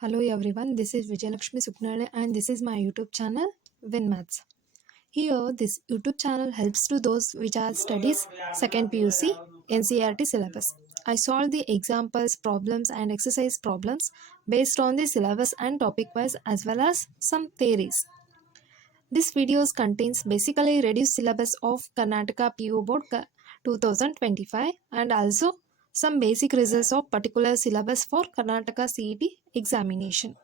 Hello everyone, this is Vijayalakshmi Suknale and this is my YouTube channel Win Maths. Here this YouTube channel helps to those which are studies second PUC NCERT syllabus. I solve the examples, problems and exercise problems based on the syllabus and topic wise as well as some theories. This videos contains basically reduced syllabus of Karnataka PU Board 2025 and also some basic results of particular syllabus for Karnataka CET examination.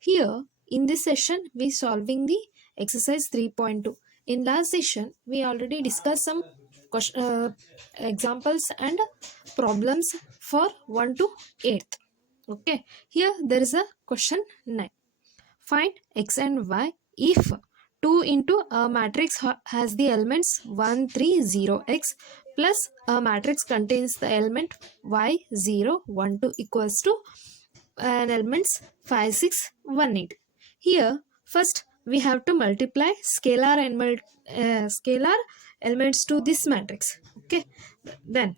Here in this session we solving the exercise 3.2. In last session we already discussed some examples and problems for 1 to 8th. Okay, here there is a question 9. Find x and y if 2 into a matrix has the elements 1, 3, 0, x plus a matrix contains the element y, 0, 1, 2 equals to an elements 5, 6, 1, 8. Here first we have to multiply scalar elements to this matrix. Okay, then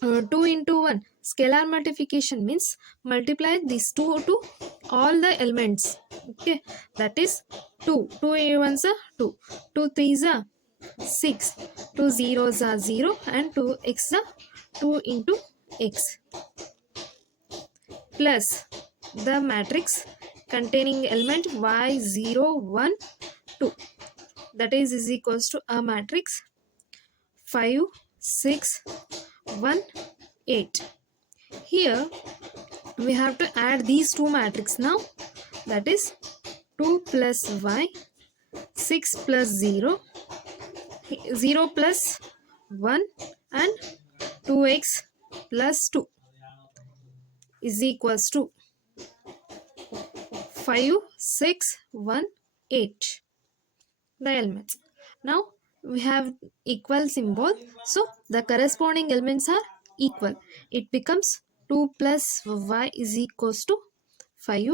2 into 1 scalar multiplication means multiply these 2 to all the elements. Okay, that is 2 1s are 2, 2 3s are 6, 2 zeros are 0 and 2 x are 2 into x plus the matrix containing element y 0 1 2, that is equals to a matrix 5 6 1 8. Here we have to add these two matrices now, that is 2 plus y, 6 plus 0, 0 plus 1 and 2x plus 2 is equals to 5 6 1 8, the elements. Now we have equal symbol, so the corresponding elements are equal. It becomes 2 plus y is equals to 5,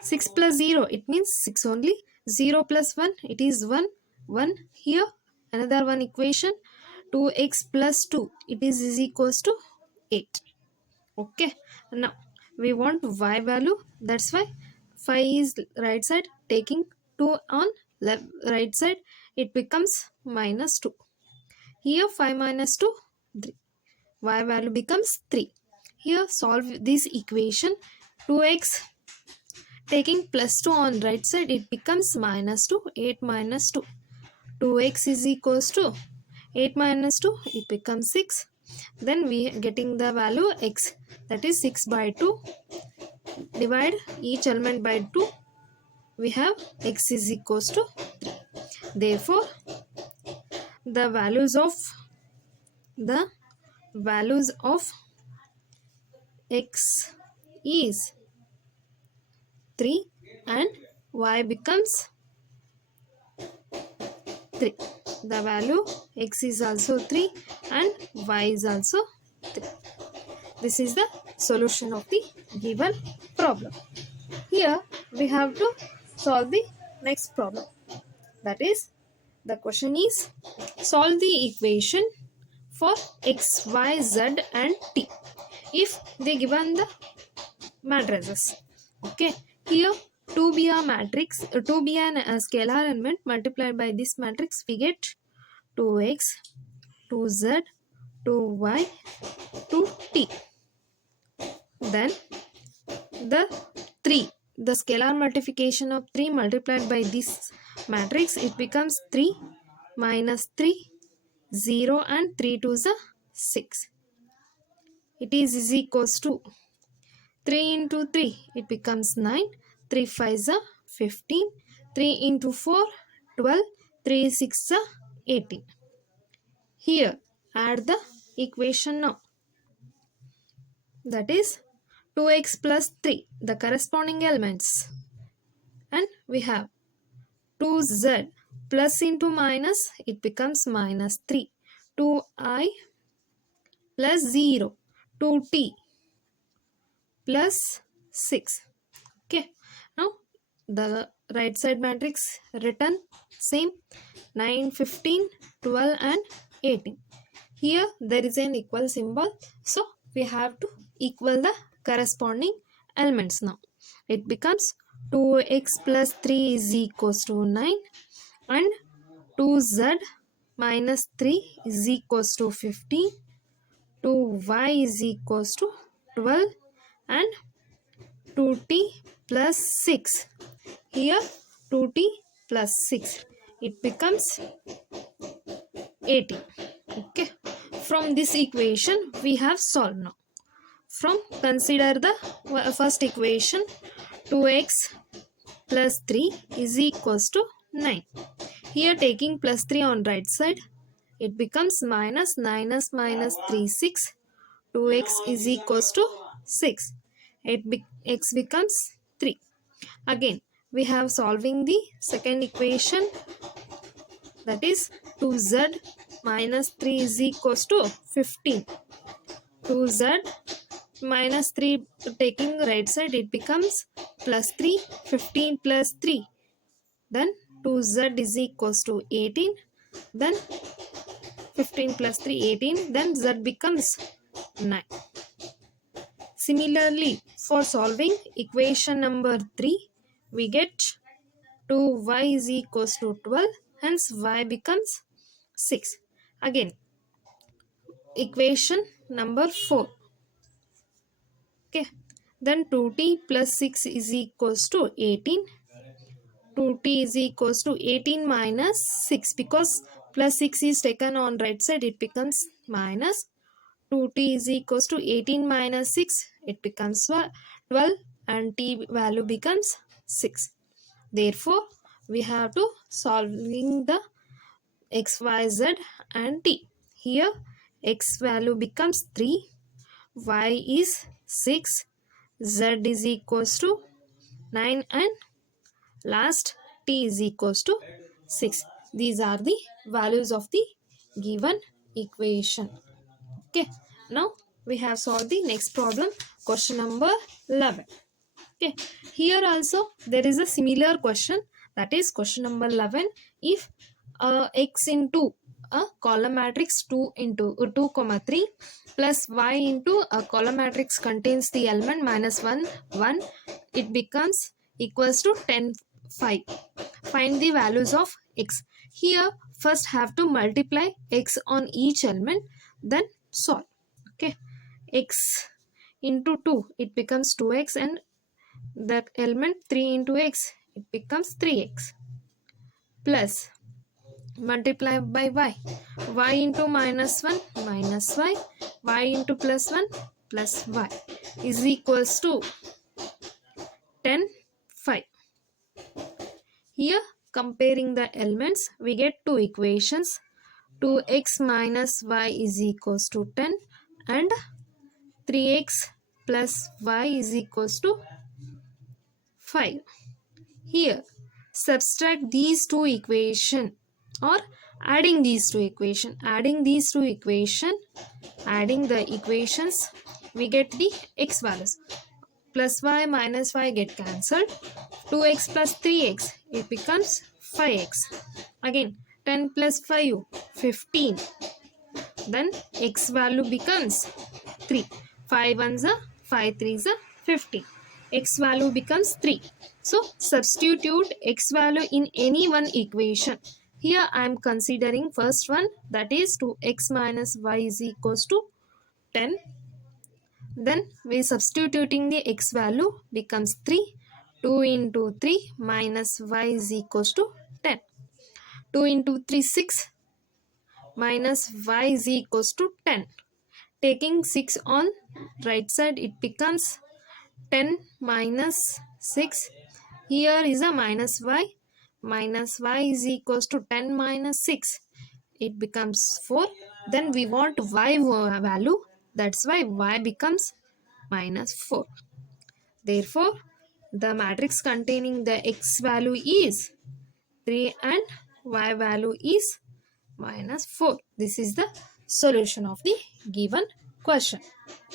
6 plus 0 it means 6 only, 0 plus 1 it is 1, 1 here another one equation 2x plus 2 it is equals to 8. Okay, now we want y value, that's why 5 is right side, taking 2 on left right side it becomes minus 2. Here 5 minus 2 3, y value becomes 3. Here solve this equation, 2x taking plus 2 on right side it becomes minus 2, 8 minus 2, 2x is equals to 8 minus 2 it becomes 6. Then we getting the value x, that is 6 by 2, divide each element by 2, we have x is equals to 3. Therefore the values of x is 3 and y becomes 3. The value x is also 3 and y is also 3. This is the solution of the given problem. Here we have to solve the next problem. That is, the question is solve the equation for x, y, z and t if they given the matrices. Okay, here 2 be a matrix, 2 be an scalar element multiplied by this matrix, we get 2x, 2z, 2y, 2t. Then the 3, the scalar multiplication of 3 multiplied by this matrix, it becomes 3 minus 3, 0 and 3 to the 6. It is equals to 3 into 3, it becomes 9, 3 5 is 15, 3 into 4, 12, 3 6 is 18. Here add the equation now, that is 2x plus 3, the corresponding elements, and we have 2z plus into minus it becomes minus 3, 2i plus 0, 2t plus 6. Okay, now the right side matrix written same, 9 15 12 and 18. Here there is an equal symbol, so we have to equal the corresponding elements now. It becomes 2x plus 3 is equals to 9 and 2z minus 3 is equals to 15, 2y is equals to 12 and 2t plus 6. Here 2t plus 6. It becomes 18. Okay. From this equation we have solved now. From consider the first equation, 2x plus 3 is equals to 9. Here taking plus 3 on right side, it becomes minus 3 6. 2x is equals to 6. X becomes 3. Again we have solving the second equation, that is 2z minus 3 is equals to 15. 2z minus 3 taking right side, it becomes plus 3, 15 plus 3, then 2z is equals to 18, then 15 plus 3 18, then z becomes 9. Similarly, for solving equation number 3, we get 2y is equals to 12, hence y becomes 6. Again equation number 4. Okay, then 2t plus 6 is equals to 18. 2t is equals to 18 minus 6, because plus 6 is taken on right side, it becomes minus. 2t is equals to 18 minus 6, it becomes 12 and t value becomes 6. Therefore we have to solving the x, y, z and t. Here x value becomes 3, y is 6, z is equals to 9 and last t is equals to 6. These are the values of the given equation. Okay, now we have solved the next problem, question number 11. Okay, here also there is a similar question, that is question number 11. If x into a column matrix 2 into 2 comma 3 plus y into a column matrix contains the element minus 1 1, it becomes equals to 10 5. Find the values of x. Here first have to multiply x on each element, then solve. Okay, x into 2, it becomes 2x, and the element 3 into x, it becomes 3x, plus multiply by y. Y into minus 1 minus y into plus 1 plus y is equals to 10 5. Here comparing the elements, we get two equations, 2x minus y is equals to 10 and 3x plus y is equals to 5. Here subtract these two equations, or adding these two equations. Adding the equations, we get the x values. Plus y minus y get cancelled. 2x plus 3x, it becomes 5x. Again 10 plus 5, 15. Then x value becomes 3. 5 ones are 5 3s are 15. X value becomes 3. So substitute x value in any one equation. Here I am considering first one, that is 2x minus y is equals to 10. Then we substituting the x value becomes 3. 2 into 3 minus y is equals to 10. 2 into 3 6 minus y is equals to 10. Taking 6 on right side, it becomes 10 minus 6. Here is a minus y. Minus y is equals to 10 minus 6. It becomes 4. Then we want y value. That's why y becomes minus 4. Therefore, the matrix containing the x value is 3 and y value is minus 4. This is the solution of the given question.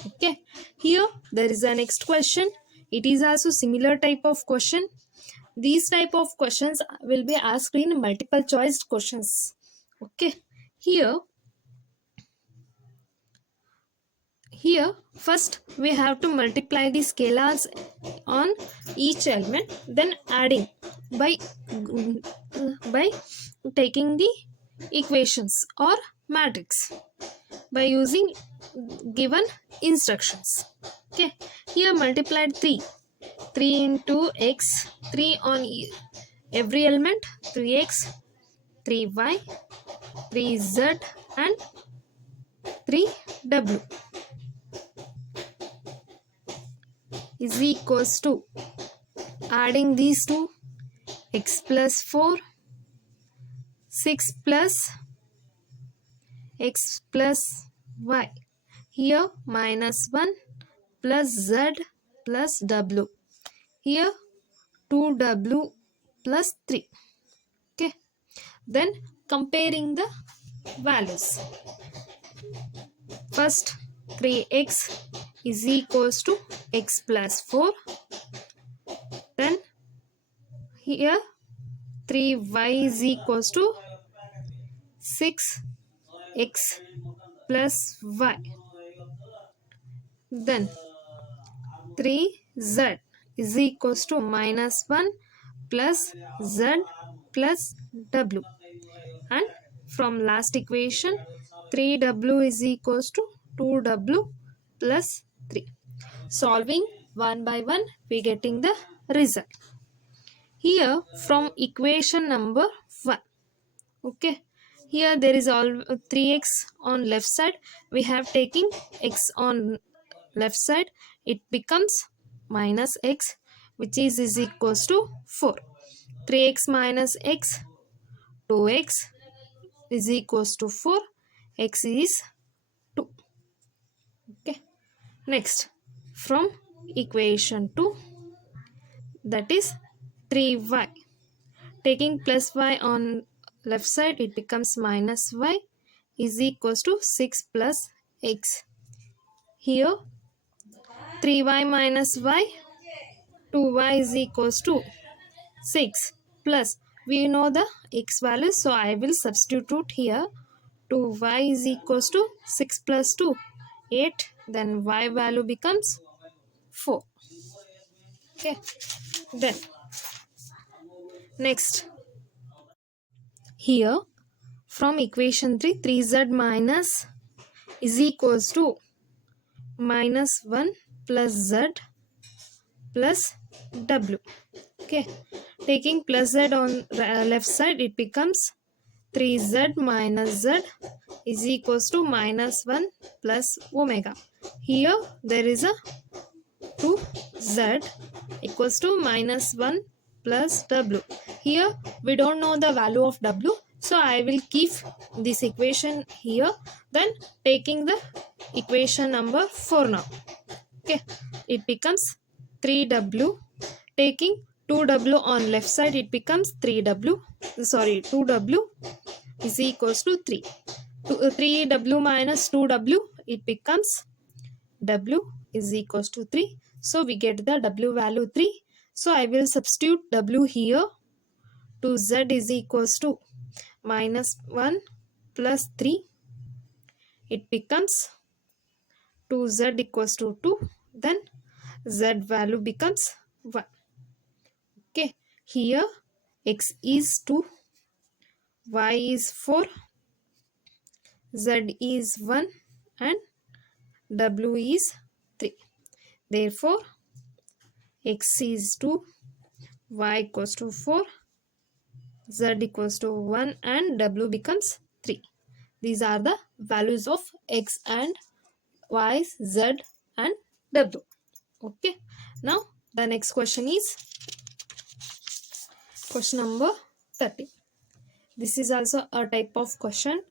Okay, here there is a next question. It is also similar type of question. These type of questions will be asked in multiple choice questions. Okay, here Here first we have to multiply the scalars on each element, then adding by by taking the equations or matrix by using given instructions. Okay, here multiplied 3 into x, 3 on every element, 3x, 3y, 3z and 3w is equals to, adding these two, x plus 4, 6 plus x plus y. Here minus 1 plus z plus w. Here 2w plus 3. Okay. Then comparing the values. First 3x is equals to x plus 4. Then here 3y is equals to 6x plus y. Then 3z is equals to minus 1 plus z plus w. And from last equation 3w is equals to 2w plus 3. Solving one by one, we getting the result. Here from equation number 1. Okay. Here there is all 3x on left side. We have taking x on left side. It becomes minus x, which is equals to 4. 3x minus x, 2x is equals to 4. X is 2. Okay. Next, from equation 2, that is 3y. Taking plus y on left side, it becomes minus y is equals to 6 plus x. Here 3y minus y, 2y is equals to 6 plus, we know the x value, so I will substitute here. 2y is equals to 6 plus 2, 8. Then y value becomes 4. Okay. Then next, here from equation 3, 3z minus is equals to minus 1 plus z plus w. Okay. Taking plus z on left side, it becomes 3z minus z is equals to minus 1 plus omega. Here there is a 2z equals to minus 1 plus w. Here we don't know the value of w, so I will keep this equation here. Then taking the equation number 4 now. Okay, it becomes 3w. Taking 2w on left side, it becomes 3w. Sorry, 2w is equals to 3. 3w minus 2w, it becomes w is equals to 3. So we get the w value 3. So I will substitute w here. To z is equals to minus 1 plus 3. It becomes 2z equals to 2. Then z value becomes 1. Okay. Here x is 2. Y is 4. Z is 1. And w is 3. Therefore, x is 2. Y equals to 4. Z equals to 1 and w becomes 3. These are the values of x and y, z and w. Okay. Now the next question is question number 30. This is also a type of question.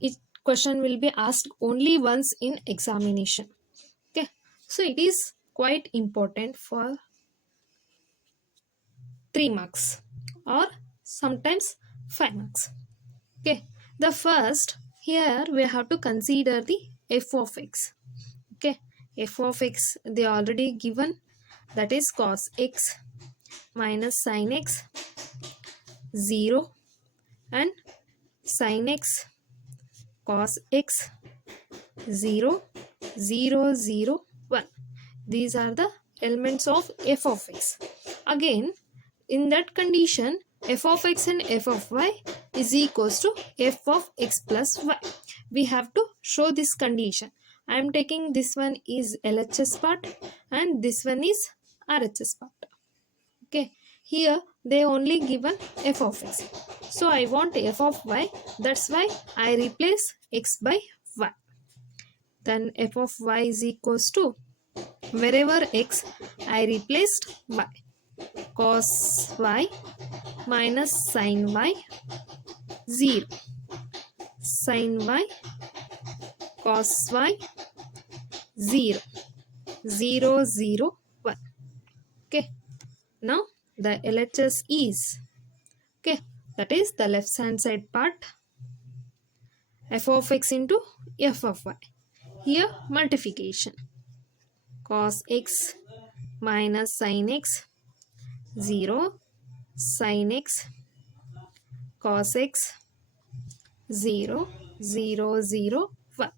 Each question will be asked only once in examination. Okay. So it is quite important for 3 marks or sometimes 5 marks. Okay. The first, here we have to consider the f of x. Okay. F of x they already given, that is cos x minus sin x 0 and sin x cos x 0 0, 0, 1. These are the elements of f of x. Again, in that condition, f of x and f of y is equals to f of x plus y. We have to show this condition. I am taking this one is LHS part and this one is RHS part. Okay, here they only given f of x. So I want f of y. That's why I replace x by y. Then f of y is equals to, wherever x I replaced y, cos y minus sin y 0, sin y cos y 0, 0, 0, 1. Okay, now the LHS is, okay, that is the left hand side part, f of x into f of y. Here multiplication, cos x minus sin x 0, sin x cos x 0, 0, 0, 1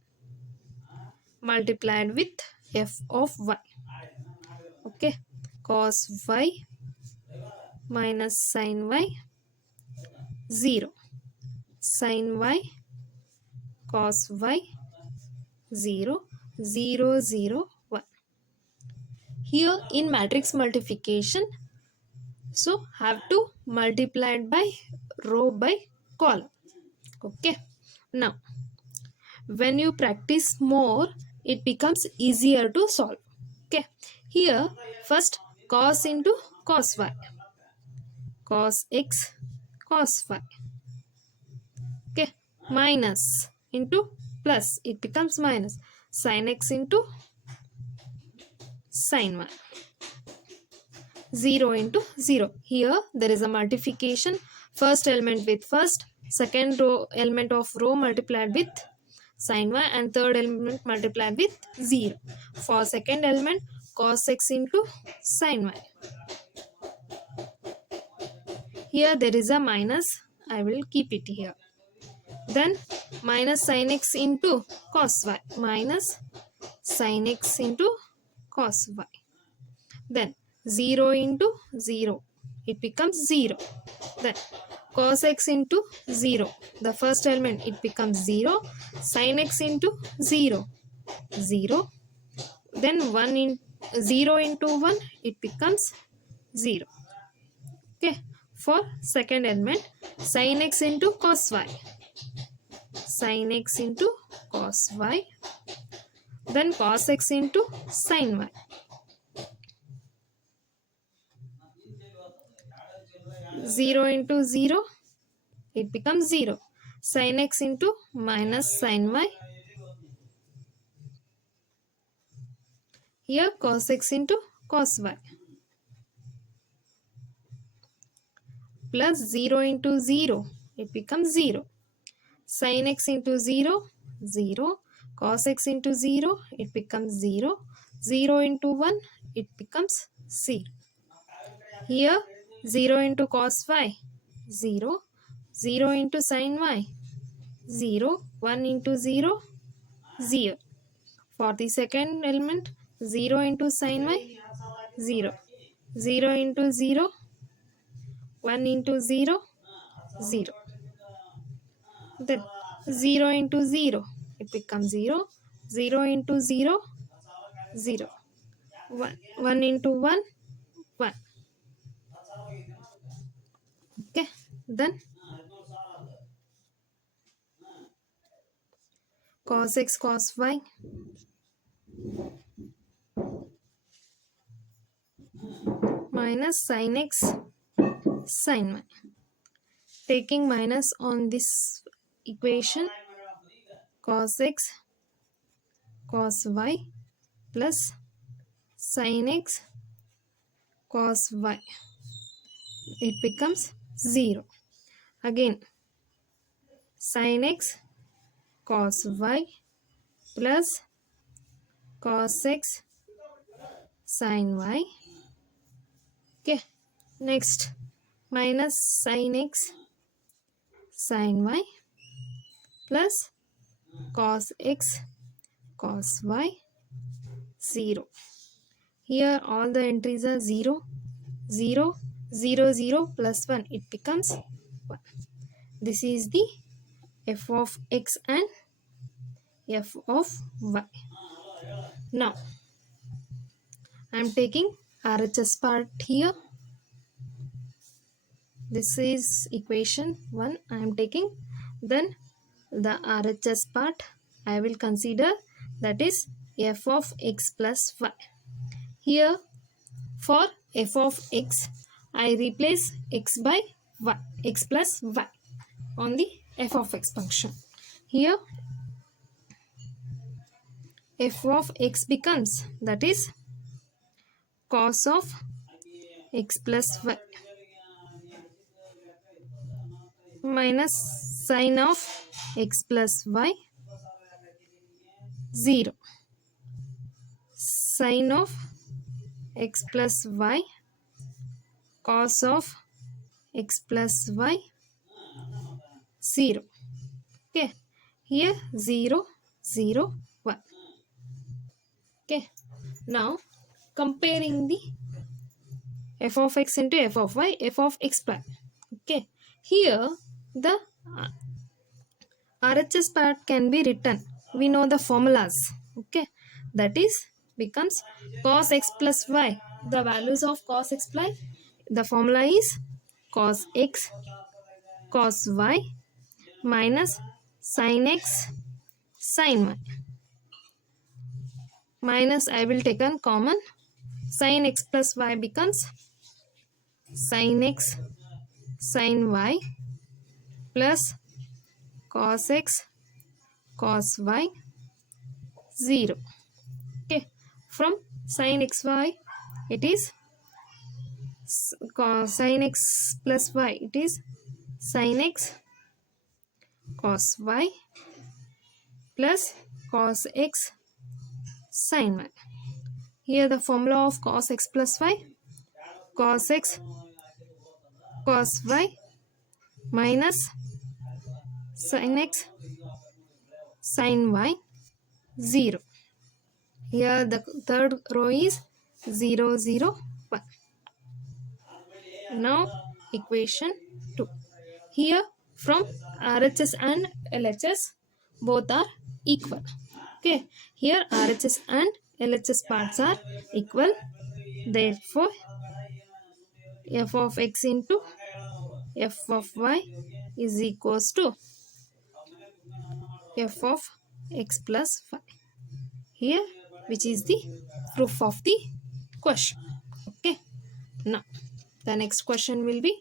multiplied with f of y. Okay, cos y minus sin y 0, sin y cos y 0, 0, 0, 1. Here in matrix multiplication, so have to multiply it by row by column. Okay, now when you practice more, it becomes easier to solve. Okay, here first cos into cos y, cos x cos y. Okay, minus into plus, it becomes minus, sin x into sin y, 0 into 0. Here there is a multiplication, first element with first, second row element of row multiplied with sin y, and third element multiplied with 0. For second element, cos x into sin y. Here there is a minus, I will keep it here. Then minus sin x into cos y, minus sin x into cos y. Then 0 into 0, it becomes 0. Then cos x into 0, the first element, it becomes 0. Sin x into 0, 0. Then 1 in 0 into 1, it becomes 0. Okay, for second element, sin x into cos y, sin x into cos y. Then cos x into sin y, 0 into 0, it becomes 0. Sin x into minus sin y. Here cos x into cos y. Plus 0 into 0, it becomes 0. Sin x into 0, 0. Cos x into 0, it becomes 0. 0 into 1, it becomes 0. Here 0 into cos y, 0. 0 into sin y, 0. 1 into 0, 0. For the second element, 0 into sin y, 0. 0 into 0, 1 into 0, 0. Then 0 into 0, it becomes 0. 0 into 0, 0. 1 into 1, 1. Okay, then cos x cos y minus sin x sin y. Taking minus on this equation, cos x cos y plus sin x cos y, it becomes 0. Again sin x cos y plus cos x sin y. Okay, next minus sin x sin y plus cos x cos y 0. Here all the entries are 0, 0, 0, 0 plus 1. It becomes 1. This is the f of x and f of y. Now I am taking RHS part here. This is equation 1 I am taking. Then the RHS part I will consider, that is f of x plus y. Here for f of x I replace x by y, x plus y on the f of x function. Here f of x becomes, that is cos of x plus y minus sin of x plus y 0, sin of x plus y cos of x plus y 0. Okay, here 0, 0, 1. Okay, now comparing the f of x into f of y, f of x prime. Okay, here the RHS part can be written. We know the formulas. Okay, that is becomes cos x plus y. The values of cos x plus y, the formula is cos x cos y minus sin x sin y. Minus I will take on common. Sin x plus y becomes sin x sin y plus cos x cos y 0. Okay, from sin xy it is sin x plus y, it is sin x cos y plus cos x sin y. Here the formula of cos x plus y, cos x cos y minus sin x sin y 0. Here the third row is 0, 0, 1. Now equation 2. Here from RHS and LHS both are equal. Okay, here RHS and LHS parts are equal. Therefore f of x into f of y is equals to f of x plus y. Here which is the proof of the question. Okay, now the next question will be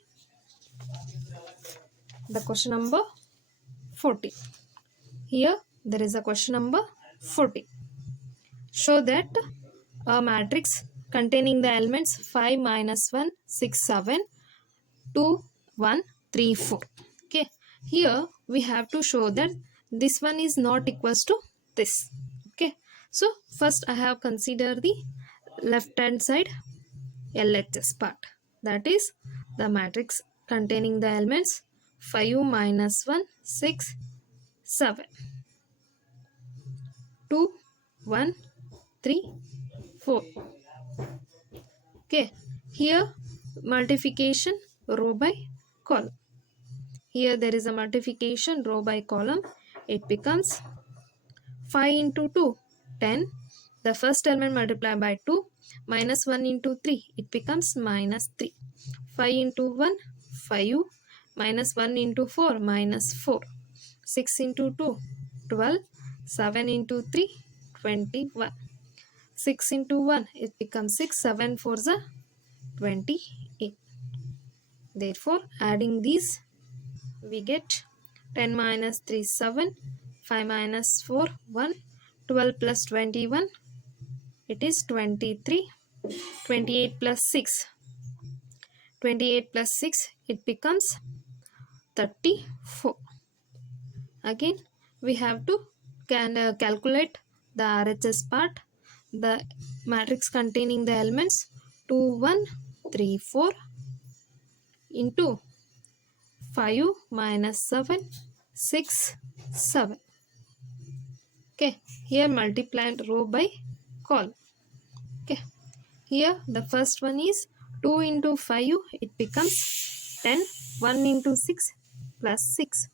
the question number 40. Here there is a question number 40. Show that a matrix containing the elements 5 minus 1 6 7 2 1 3 4. Okay, here we have to show that this one is not equals to this. Okay, so first I have considered the left hand side LHS part, that is the matrix containing the elements 5 minus 1 6 7 2 1 3 4. Okay, here multiplication row by column. Here there is a multiplication row by column. It becomes 5 into 2 10. The first element multiplied by 2 minus 1 into 3. It becomes minus 3. 5 into 1 5 minus 1 into 4 minus 4. 6 into 2 12. 7 into 3 21. 6 into 1 it becomes 6. 7 4 is 28. Therefore adding these we get 10 minus 3 7. 5 minus 4 1. 12 plus 21 it is 23. 28 plus 6. 28 plus 6 it becomes 34. Again we have to calculate the RHS part, the matrix containing the elements 2 1 3 4 into 5 minus 7 6 7. Okay, here multiplied row by column. Here the first one is 2 into 5, it becomes 10. 1 into 6 plus 6.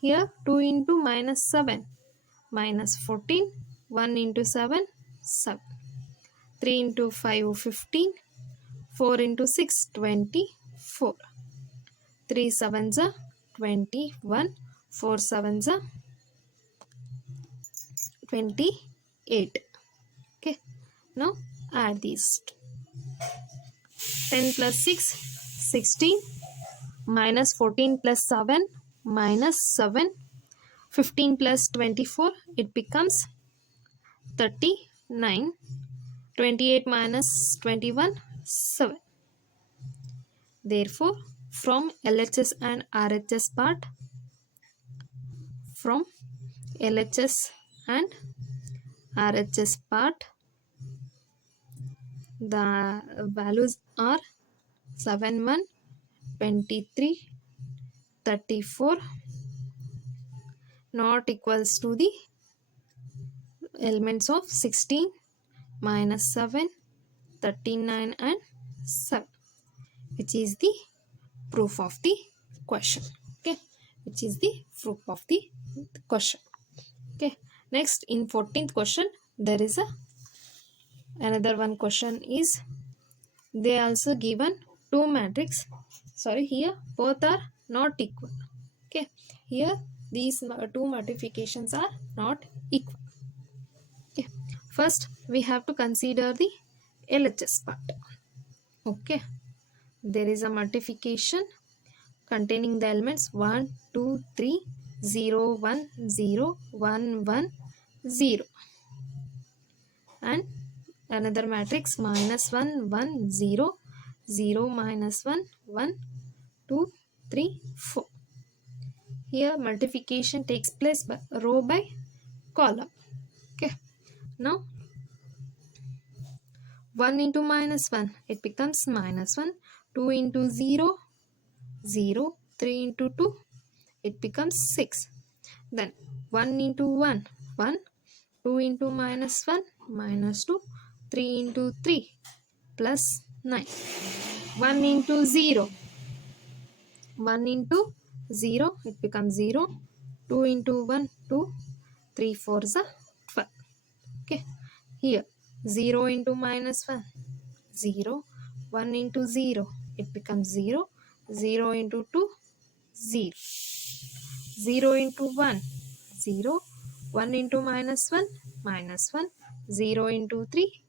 Here 2 into minus 7 minus 14. 1 into 7 7. 3 into 5 15. 4 into 6 24. 3 sevens are 21. 4 sevens are 28. Okay, now add these. 10 plus 6 16. Minus 14 plus 7 minus 7. 15 plus 24, it becomes 39. 28 minus 21 7. Therefore from LHS and RHS part, from LHS and RHS part, the values are 7 1 23 34 not equals to the elements of 16 minus 7 39 and 7, which is the proof of the question. Okay, which is the proof of the question. Okay, next in 14th question there is another one question is, they also given two matrix. Sorry, here both are not equal. Okay, here these two multiplications are not equal. Okay, first we have to consider the LHS part. Okay, there is a multiplication containing the elements 1 2 3 0 1 0 1 1 0 and another matrix minus 1 1 0 0 minus 1 1 2 3 4. Here multiplication takes place by row by column. Okay, now 1 into minus 1, it becomes minus 1. 2 into 0 0. 3 into 2, it becomes 6. Then 1 into 1 1. 2 into minus 1 minus 2. 3 into 3 plus 9. 1 into 0 1 into 0, it becomes 0. 2 into 1 2. 3 4s are 12. Okay, here 0 into minus 1 0. 1 into 0, it becomes 0. 0 into 2 0. 0 into 1 0. 1 into minus 1 minus 1. 0 into 3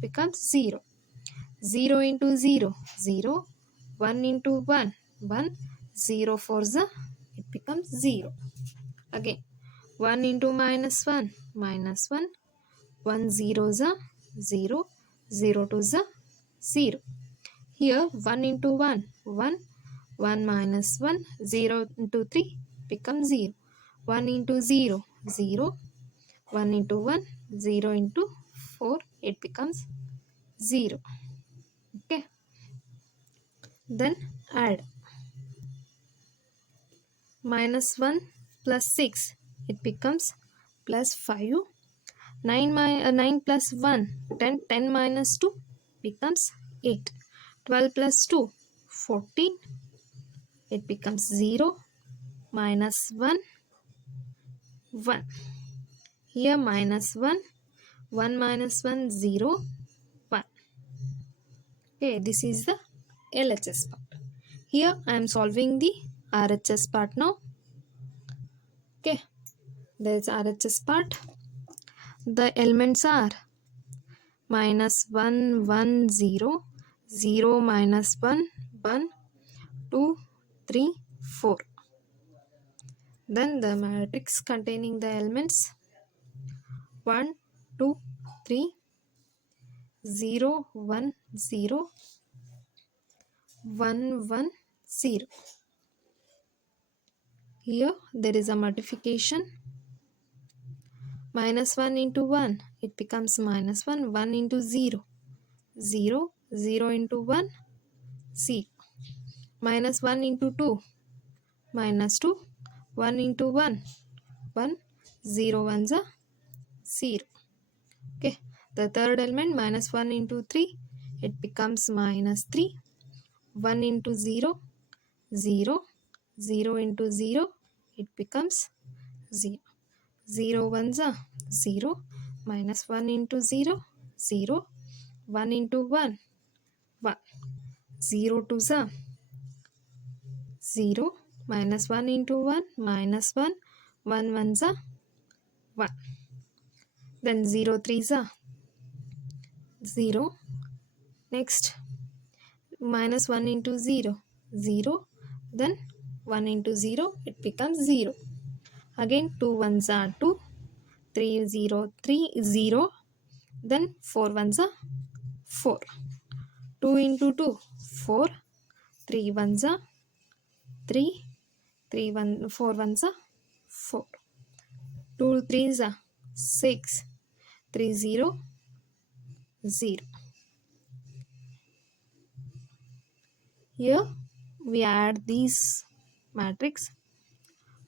becomes 0. 0 into 0 0. 1 into 1 1. 0 for the, it becomes 0. Again 1 into minus 1 minus 1. 1 0 the 0. 0 to the 0. Here 1 into 1 1. 1 minus 1. 0 into 3 becomes 0. 1 into 0 0. 1 into 1 0 into 4, it becomes 0. Okay, then add minus 1 plus 6, it becomes plus 5. 9 plus 1 10. 10 minus 2 becomes 8. 12 plus 2 14, it becomes 0. Minus 1 1. Here minus 1. 1 minus 1 0 1. Okay, this is the LHS part. Here I am solving the RHS part now. Okay, there is RHS part. The elements are minus 1 1 0. 0 minus 1 1 2 3 4. Then the matrix containing the elements 1 2 3 0 1 0 1 1 0. Here there is a multiplication. Minus 1 into 1, it becomes minus 1. 1 into 0 0. 0 into 1 0. Minus 1 into 2 minus 2. 1 into 1 1. 0 1 0. Okay, the third element minus 1 into 3, it becomes minus 3. 1 into 0, 0. 0 into 0, it becomes 0. 0 ones are 0. Minus 1 into 0, 0. 1 into 1, 1. 0 to 0. Minus 1 into 1, minus 1. 1 ones are 1. Then 0 threes are 0. Next, minus 1 into 0, 0. Then 1 into 0, it becomes 0. Again 2 ones are 2. 3 0 3 0. Then 4 ones are 4. 2 into 2, 4. 3 ones are 3. 3 1 4 ones are 4. 2 threes are 6. 3 0 0. Here we add these matrix.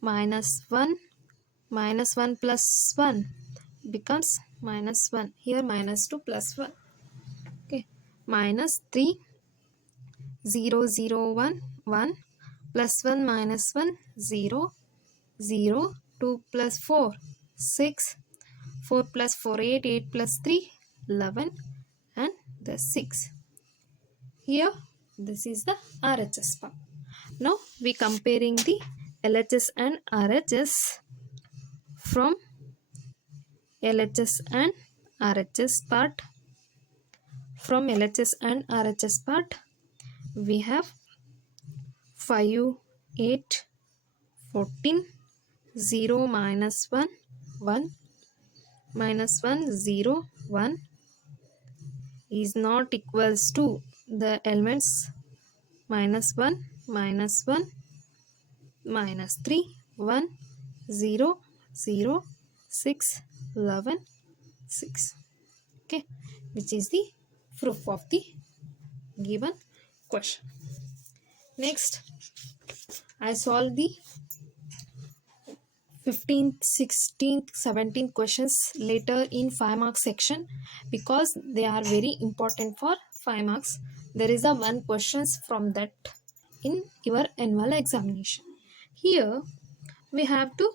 Minus 1 minus 1 plus 1 becomes minus 1. Here minus 2 plus 1. Okay. Minus 3 0 0 1 1 plus 1 minus 1 0 0. 2 plus 4 6. 4 plus 4 8. 8 plus 3 11 and the 6. Here this is the RHS part. Now we comparing the LHS and RHS. From LHS and RHS part, from LHS and RHS part, we have 5 8 14 0 minus 1 1 minus 1 0 1 is not equals to the elements minus 1 minus 1 minus 3 1 0 0 6 11 6. Okay, which is the proof of the given question. Next, I solve the 15th 16th 17th questions later in 5 marks section because they are very important for 5 marks. There is a one questions from that in your annual examination. Here we have to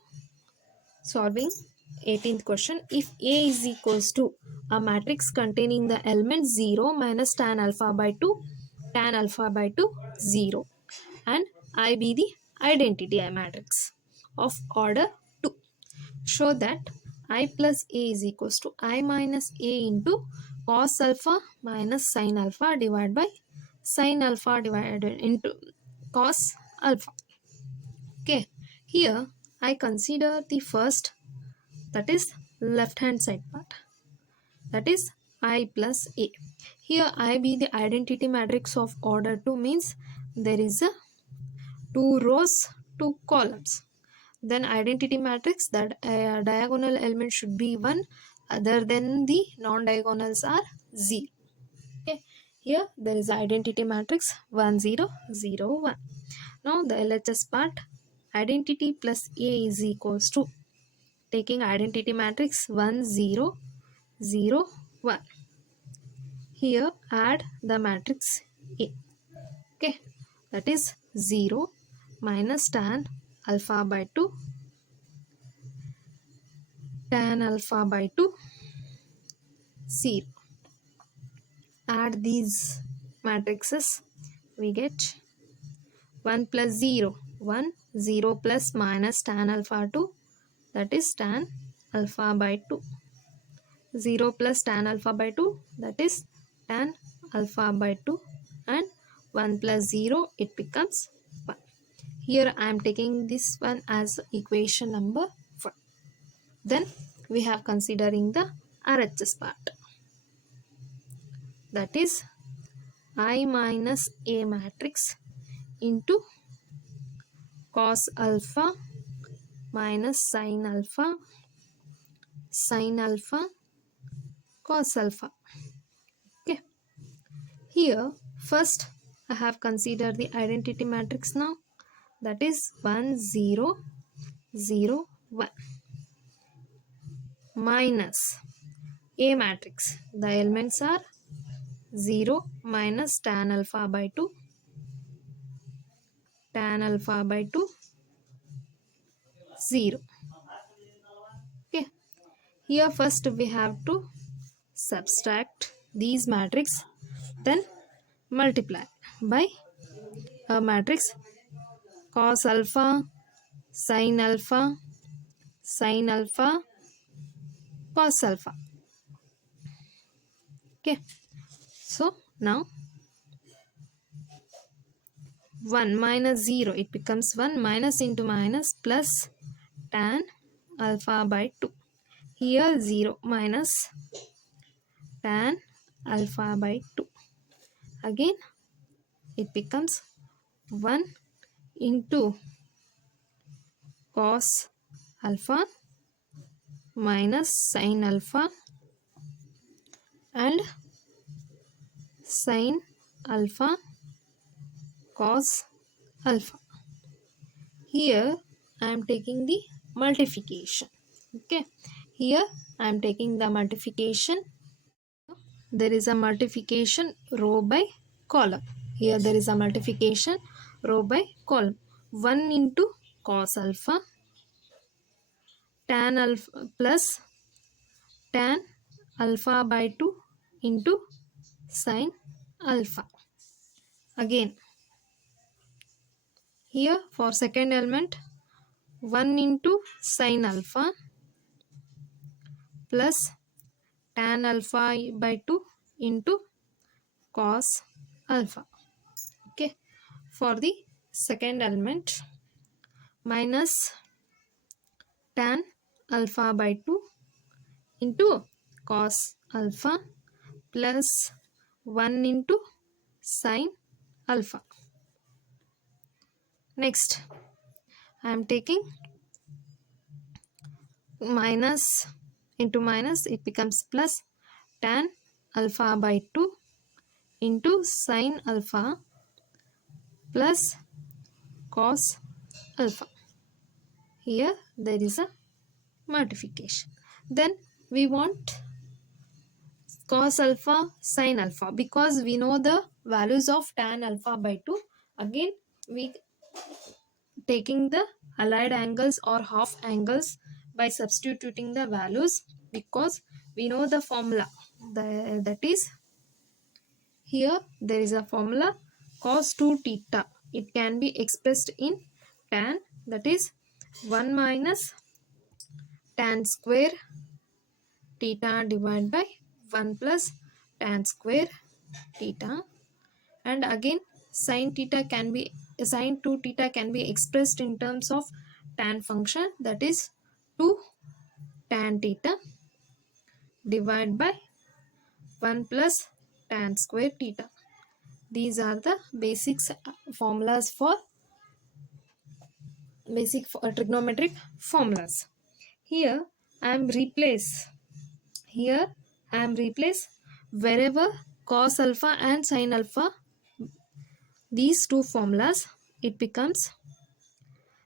solving 18th question. If A is equals to a matrix containing the element 0 minus tan alpha by 2, tan alpha by 2, 0 and I be the identity matrix of order 2, show that I plus A is equals to I minus A into cos alpha minus sin alpha divided by sin alpha divided into cos alpha. Okay, here I consider the first, that is left hand side part, that is I plus A. Here I be the identity matrix of order 2 means there is a 2 rows 2 columns. Then identity matrix, that diagonal element should be 1 other than the non-diagonals are 0. Okay, here there is identity matrix 1 0 0 1. Now the LHS part, identity plus A is equals to, taking identity matrix 1 0 0 1. Here add the matrix A. Okay, that is 0 minus tan alpha by 2, tan alpha by 2, 0. Add these matrices, we get 1 plus 0 1, 0 plus minus tan alpha 2, that is tan alpha by 2, 0 plus tan alpha by 2, that is tan alpha by 2, and 1 plus 0, it becomes 1. Here I am taking this one as equation number 1. Then we have considering the RHS part, that is I minus A matrix into cos alpha minus sin alpha, sin alpha, cos alpha. Okay, here first I have considered the identity matrix now, that is 1 0 0 1 minus A matrix, the elements are 0 minus tan alpha by 2, tan alpha by 2, 0. Okay, here first we have to subtract these matrix, then multiply by a matrix cos alpha, sin alpha, sin alpha, cos alpha. Okay, so now 1 minus 0, it becomes 1 minus into minus plus tan alpha by 2. Here 0 minus tan alpha by 2. Again it becomes 1 into cos alpha minus sin alpha and sin alpha cos alpha. Here I am taking the multiplication. Okay, here I am taking the multiplication. There is a multiplication row by column. Here there is a multiplication row by column. 1 into cos alpha tan alpha plus tan alpha by 2 into sin alpha. Again here for second element 1 into sin alpha plus tan alpha by 2 into cos alpha. Okay, for the second element minus tan alpha by 2 into cos alpha plus 1 into sin alpha. Next I am taking minus into minus, it becomes plus tan alpha by 2 into sin alpha plus cos alpha. Here there is a multiplication. Then we want cos alpha sin alpha, because we know the values of tan alpha by 2. Again we taking the allied angles or half angles by substituting the values, because we know the formula. That is, here there is a formula cos 2 theta. It can be expressed in tan, that is 1 minus tan square theta divided by 1 plus tan square theta. And again sin 2 theta can be expressed in terms of tan function, that is 2 tan theta divided by 1 plus tan square theta. These are the formulas for basic trigonometric formulas. Here I am replace wherever cos alpha and sin alpha, these two formulas, it becomes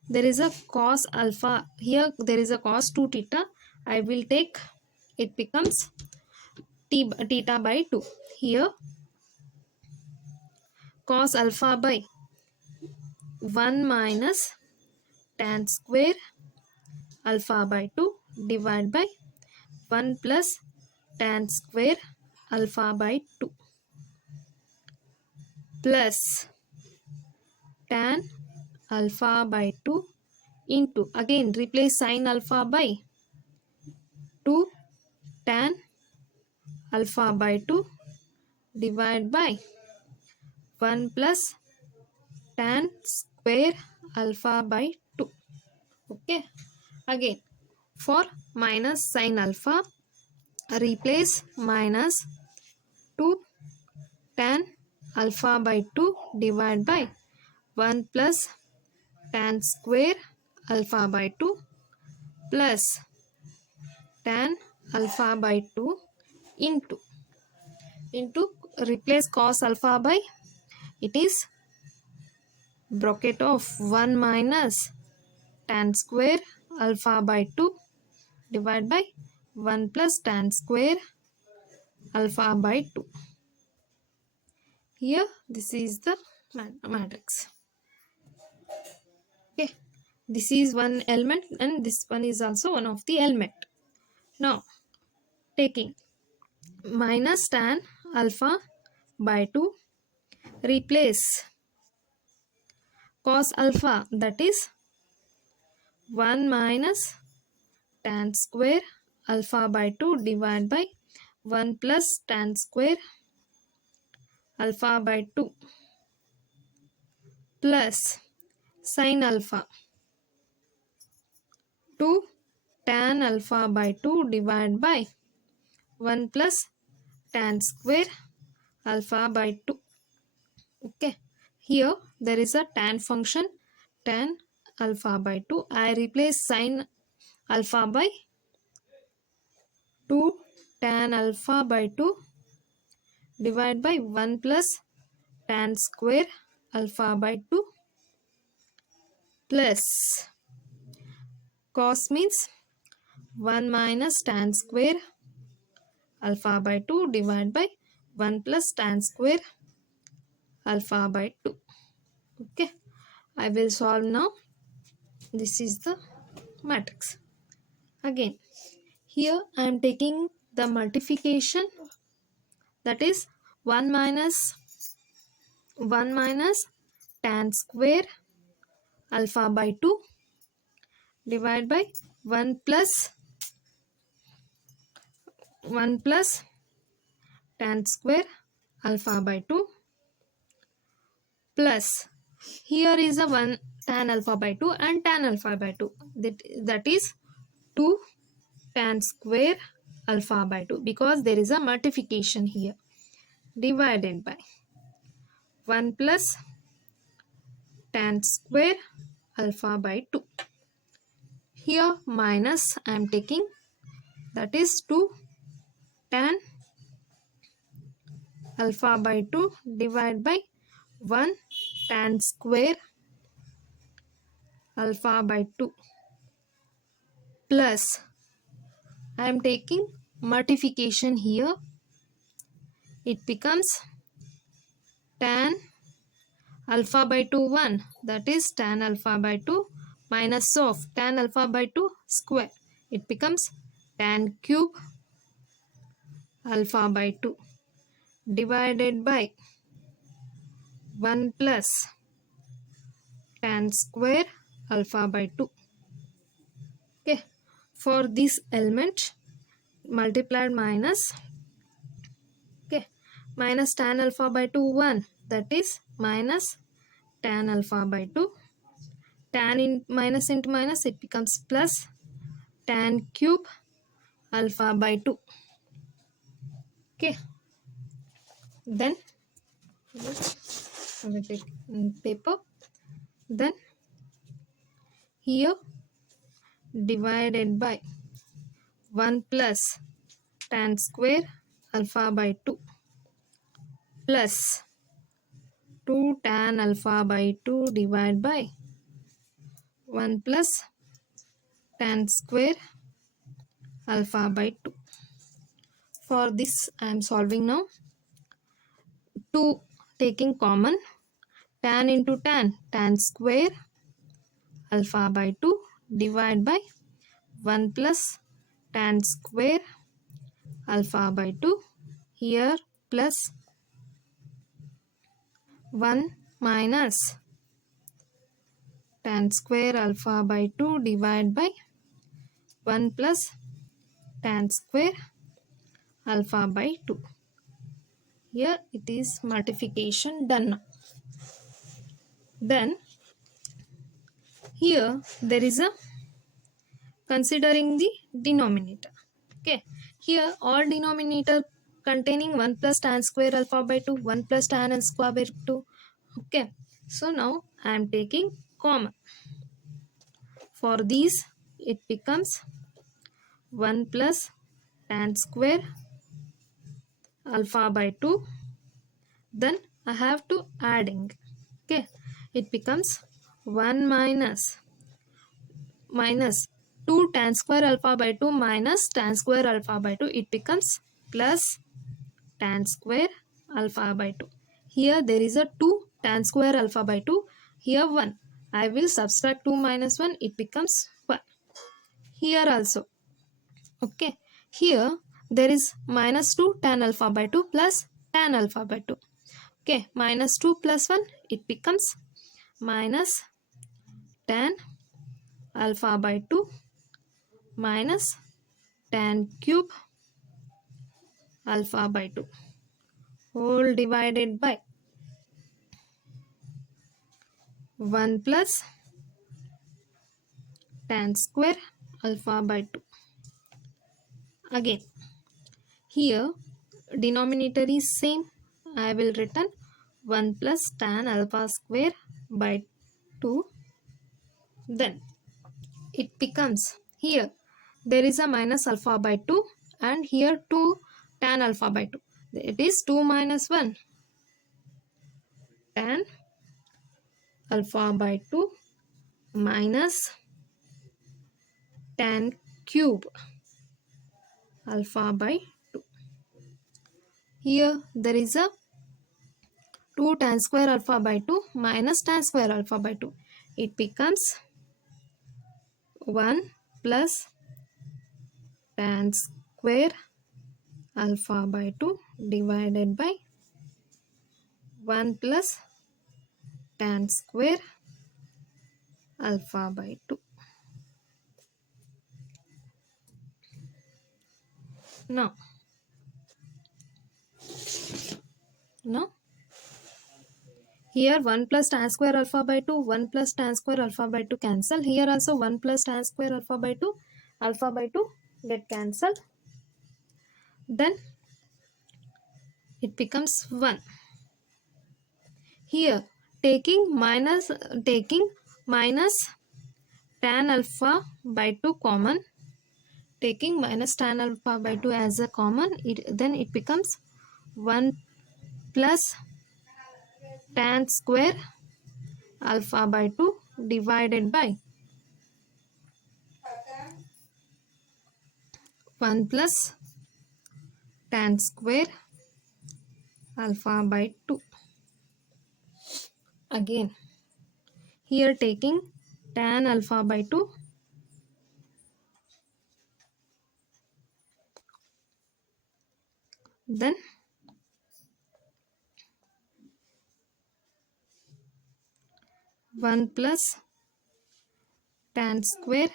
there is a cos alpha, here there is a cos 2 theta, I will take, it becomes theta by 2. Here cos alpha by 1 minus tan square alpha by 2 divided by 1 plus tan square alpha by 2 plus tan alpha by 2 into, again replace sin alpha by 2 tan alpha by 2 divided by 1 plus tan square alpha by 2. Okay, again for minus sin alpha, replace minus 2 tan alpha by 2 divided by 1 plus tan square alpha by 2 plus tan alpha by 2 into replace cos alpha by, it is bracket of 1 minus tan square alpha by 2 divided by 1 plus tan square alpha by 2 Here this is the matrix. Okay, this is one element and this one is also one of the element. Now taking minus tan alpha by 2, replace cos alpha, that is 1 minus tan square alpha by 2 divided by 1 plus tan square alpha by 2 plus sin alpha 2 tan alpha by 2 divided by 1 plus tan square alpha by 2. Okay, here there is a tan function, tan alpha by 2. I replace sin alpha by 2 tan alpha by 2 divided by 1 plus tan square alpha by 2 plus cos means 1 minus tan square alpha by 2 divided by 1 plus tan square alpha by 2. Okay, I will solve now. This is the matrix. Again, here I am taking the multiplication, that is 1 minus tan square alpha by 2 divided by 1 plus tan square alpha by 2 plus, here is a 1 tan alpha by 2 and tan alpha by 2, that is 2 tan square alpha by 2, because there is a multiplication here, divided by 1 plus tan square alpha by 2. Here minus I am taking, that is 2 tan alpha by 2 divided by 1 tan square alpha by 2 plus, I am taking multiplication here, it becomes tan alpha by 2 1, that is tan alpha by 2 minus of tan alpha by 2 square, it becomes tan cube alpha by 2 divided by 1 plus tan square alpha by 2. Okay, for this element multiplied minus, okay, minus tan alpha by 2 1, that is minus tan alpha by 2, tan in minus into minus, it becomes plus tan cube alpha by 2. Okay, then I will take paper, then here divided by 1 plus tan square alpha by 2 plus 2 tan alpha by 2 divided by 1 plus tan square alpha by 2. For this I am solving now. 2 taking common, tan into tan square alpha by 2 divided by 1 plus tan square alpha by 2, here plus 1 minus tan square alpha by 2 divided by 1 plus tan square alpha by 2. Here it is multiplication done. Then here there is a considering the denominator. Okay, here all denominator containing 1 plus tan square alpha by 2, 1 plus tan and square by 2. Okay, so now I am taking common. For these it becomes 1 plus tan square alpha by 2, then I have to adding. Okay, it becomes 1 minus 2 tan square alpha by 2 minus tan square alpha by 2, it becomes plus tan square alpha by 2. here there is a 2 tan square alpha by 2. Here 1. I will subtract 2 minus 1. It becomes 1. Here also. Okay. Here there is minus 2 tan alpha by 2 plus tan alpha by 2. Okay. Minus 2 plus 1. It becomes minus tan alpha by 2 minus tan cube alpha by 2 whole divided by 1 plus tan square alpha by 2. Again, here denominator is same. I will written 1 plus tan alpha square by 2. Then it becomes, here there is a minus alpha by 2 and here 2 tan alpha by 2. It is 2 minus 1 tan alpha by 2 minus tan cube alpha by 2. Here there is a 2 tan square alpha by 2 minus tan square alpha by 2. It becomes 1 plus tan square alpha by 2 divided by 1 plus tan square alpha by 2. Now here 1 plus tan square alpha by 2, 1 plus tan square alpha by 2 cancel. Here also 1 plus tan square alpha by 2 get cancelled. Then it becomes 1. Here taking minus tan alpha by 2 common. Taking minus tan alpha by 2 as a common, then it becomes 1 plus tan square alpha by 2 divided by 1 plus tan square alpha by 2. Again, here taking tan alpha by 2, then 1 plus tan square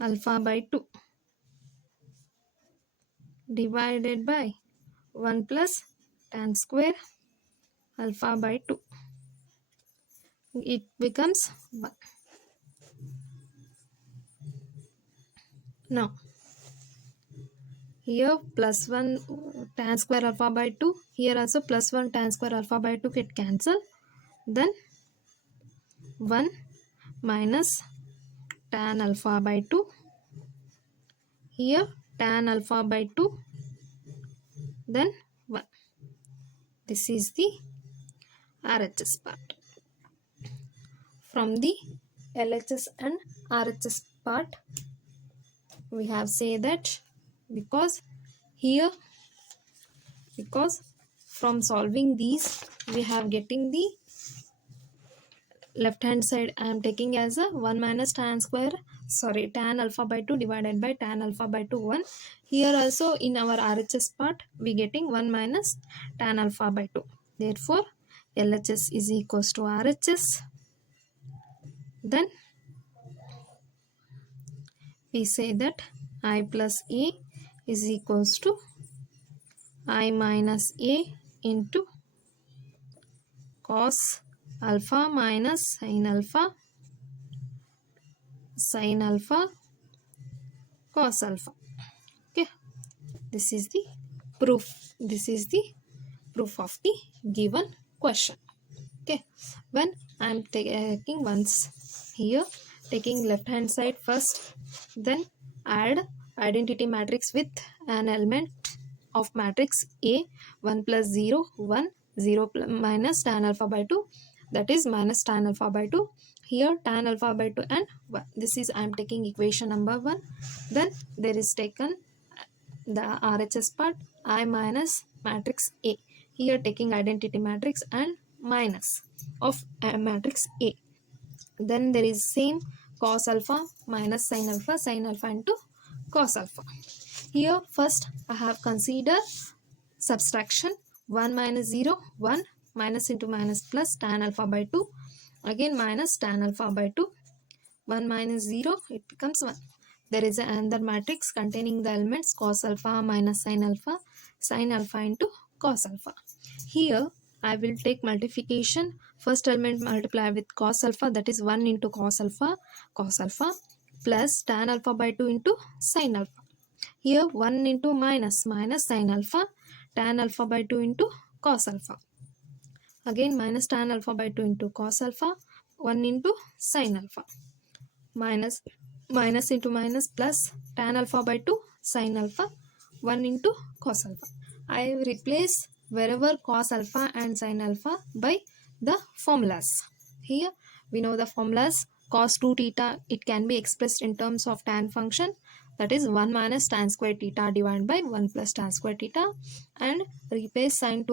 alpha by 2 divided by 1 plus tan square alpha by 2. It becomes 1. Now here plus 1 tan square alpha by 2, here also plus 1 tan square alpha by 2 get cancelled. Then 1 minus tan alpha by 2, here tan alpha by 2, then 1. This is the RHS part. From the LHS and RHS part, we have said that because from solving these we have getting the left hand side. I am taking as a 1 minus tan alpha by 2 divided by tan alpha by 2 1. Here also in our RHS part we getting 1 minus tan alpha by 2. Therefore LHS is equals to RHS. Then we say that I plus A is equals to I minus A into cos alpha minus sin alpha cos alpha. Okay, this is the proof. This is the proof of the given question. Okay, when I am taking once here, taking left hand side first, then add identity matrix with an element of matrix A, 1 plus 0 1 0 minus tan alpha by 2, that is minus tan alpha by 2. Here tan alpha by 2 and 1. This is I am taking equation number 1. Then there is taken the RHS part, I minus matrix A. Here taking identity matrix and minus of matrix A. Then there is same cos alpha minus sin alpha into cos alpha. Here first I have considered subtraction. 1 minus 0, 1, minus into minus plus tan alpha by 2, again minus tan alpha by 2, 1 minus 0, it becomes 1. There is another matrix containing the elements cos alpha minus sin alpha into cos alpha. Here I will take multiplication. First element multiply with cos alpha, that is 1 into cos alpha plus tan alpha by 2 into sin alpha. Here 1 into minus sin alpha, tan alpha by 2 into cos alpha. Again minus tan alpha by 2 into cos alpha, 1 into sin alpha. Minus into minus plus tan alpha by 2 sin alpha, 1 into cos alpha. I replace wherever cos alpha and sin alpha by the formulas. Here we know the formulas. Cos 2 theta, it can be expressed in terms of tan function, that is 1 minus tan square theta divided by 1 plus tan square theta, and replace sin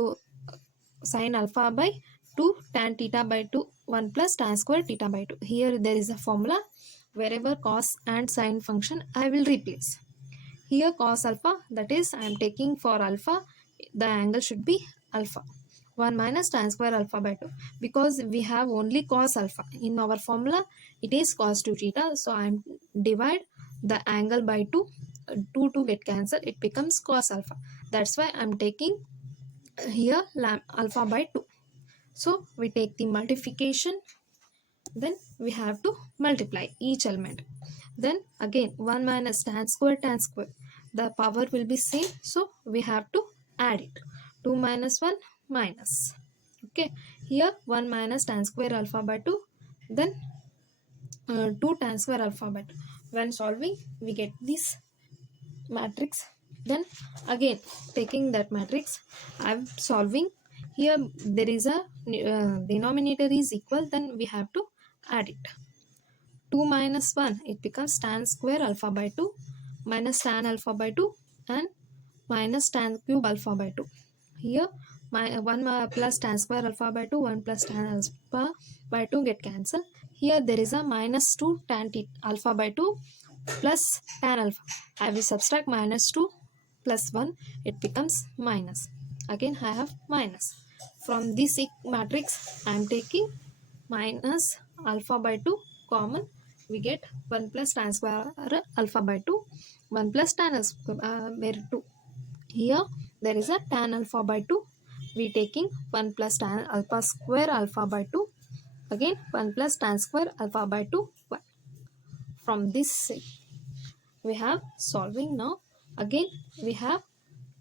alpha by 2 tan theta by 2 1 plus tan square theta by 2. Here there is a formula. Wherever cos and sin function I will replace. Here cos alpha, that is I am taking for alpha, the angle should be alpha. 1 minus tan square alpha by 2, because we have only cos alpha. In our formula it is cos 2 theta, so I am divide the angle by 2, 2 to get cancelled, it becomes cos alpha. That's why I am taking here alpha by 2. So we take the multiplication, then we have to multiply each element. Then again 1 minus tan square, the power will be same, so we have to add it. 2 minus 1 minus. Okay, here 1 minus tan square alpha by 2, then 2 tan square alpha by 2. When solving we get this matrix. Then again taking that matrix, I'm solving. Here there is a denominator is equal, then we have to add it. 2 minus 1, it becomes tan square alpha by 2 minus tan alpha by 2 and minus tan cube alpha by 2. Here 1 plus tan square alpha by 2, 1 plus tan alpha by 2 get cancelled. Here there is a minus 2 tan alpha by 2 plus tan alpha. I will subtract minus 2 plus 1, it becomes minus. Again I have minus. From this matrix I am taking minus alpha by 2 common, we get 1 plus tan square alpha by 2, 1 plus tan by 2. Here there is a tan alpha by 2, we taking 1 plus tan alpha square alpha by 2, again 1 plus tan square alpha by 2, 1. From this we have solving. Now again we have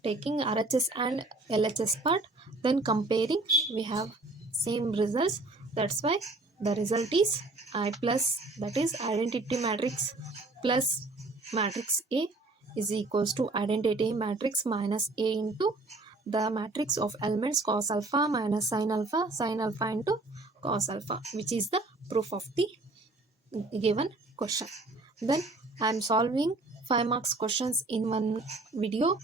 taking RHS and LHS part, then comparing, we have same results. That's why the result is I plus, that is identity matrix plus matrix A is equals to identity matrix minus A into the matrix of elements cos alpha minus sin alpha into cos alpha, which is the proof of the given question. Then I am solving 5 marks questions in one video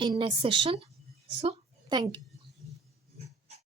in next session. So thank you.